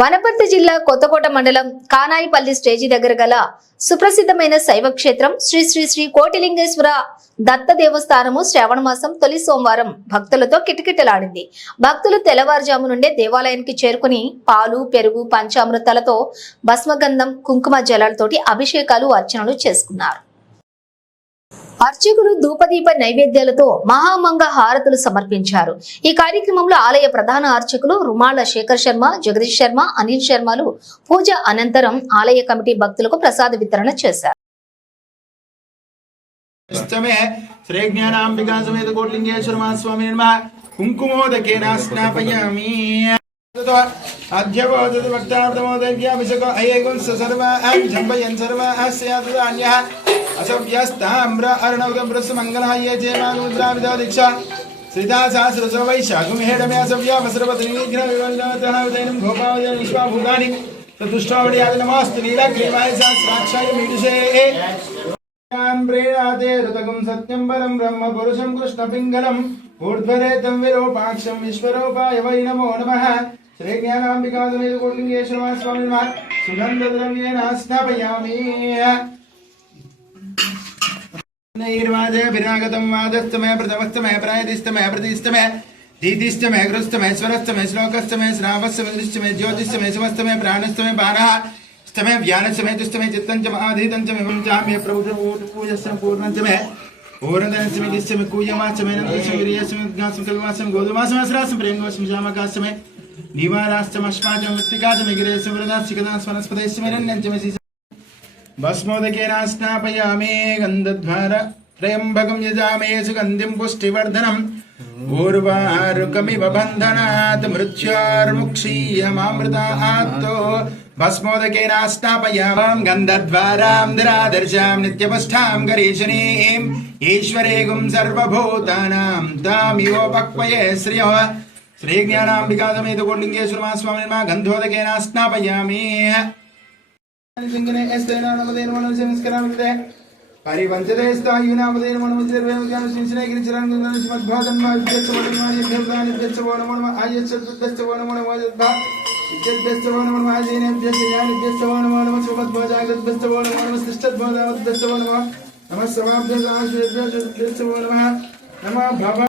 వనపర్తి జిల్లా కొత్తకోట మండలం కానాయిపల్లి స్టేజి దగ్గర గల సుప్రసిద్ధమైన శైవ క్షేత్రం శ్రీ శ్రీ శ్రీ కోటిలింగేశ్వర దత్త దేవస్థానము శ్రావణ మాసం తొలి సోమవారం భక్తులతో కిటకిటలాడింది. భక్తులు తెల్లవారుజాము నుండే దేవాలయానికి చేరుకుని పాలు, పెరుగు, పంచామృతాలతో భస్మగంధం, కుంకుమ జలాలతోటి అభిషేకాలు, అర్చనలు చేసుకున్నారు. అర్చకులు ధూపదీప నైవేద్యాలతో మహామంగ హారతులు సమర్పించారు. ఈ కార్యక్రమంలో ఆలయ ప్రధాన అర్చకులు రుమాల శేఖర్ శర్మ, జగదీష్ శర్మ, అనిల్ శర్మలు పూజ అనంతరం ఆలయ కమిటీ భక్తులకు ప్రసాద వితరణ చేశారు. असव्यस्ताम्र अर्णवदम्रस्य मंगलाये जयमानुद्राविदा दीक्षा श्रीदासास्रसो वैशाखमेडमे असव्या वस्रपत्नीघ्नविवल्लतनावदैनं गोपावदनं विश्वाभूतानि चतुष्टावड्यादि नमस्ते लीलाग्रीवाय सहस्राक्षाय मीडुषे प्रेणाते ऋतकं सत्यं परं ब्रह्म पुरुषं कृष्णपिङ्गलम् ऊर्ध्वरेतं विरूपाक्षं विश्वरूपाय वै नमो नमः श्रीज्ञानाम्बिकासमेतकोटिलिङ्गेश्वर स्वामिनः सुगन्धद्रव्येण स्नापयामि नैर्वादे विरागतं वादस्तमे प्रथमस्तमे प्रायदिस्तमे प्रतिस्तमे दीतिस्तमे कृस्तमे स्वरस्तमे श्लोकस्तमे श्रावस्तमे दृष्टमे ज्योतिस्तमे समस्तमे प्राणस्तमे बाणः स्तमे व्यानस्तमे दुस्तमे चित्तञ्च आधीतञ्च एवं चाम्य प्रभुपूजस्तमे पूर्णञ्चमे पूर्णदनस्तमे दिस्तमे कूयमास्तमे नन्दस्तमे गिरियस्तमे ज्ञास्तमे कल्वास्तमे गोधुमास्तमे अस्रास्तमे प्रेमगोस्तमे शामकास्तमे निवारास्तमे अश्वाचमे मृत्तिकास्तमे गिरेस्तमे वरदास्तिकदास्तमे वनस्पतिस्तमे रण्यञ्चमे भस्मोदकेन स्नापयामि गन्धद्वार त्र्यम्बकं यजामहे सुगन्धिं पुष्टिवर्धनम् उर्वारुकमिव बन्धनात् मृत्योर्मुक्षीयमामृतात् भस्मोदकेन स्नापयामि गन्धद्वारां निरादर्शां नित्यपष्ठां गरीशनीम् ईश्वरेगुं सर्वभूतानां तामिवोपक्वये श्रियो श्रीज्ञानाम्बिकासमेतकोटिलिङ्गेश्वर स्वामिनः गन्धोदकेन स्नापयामि नमः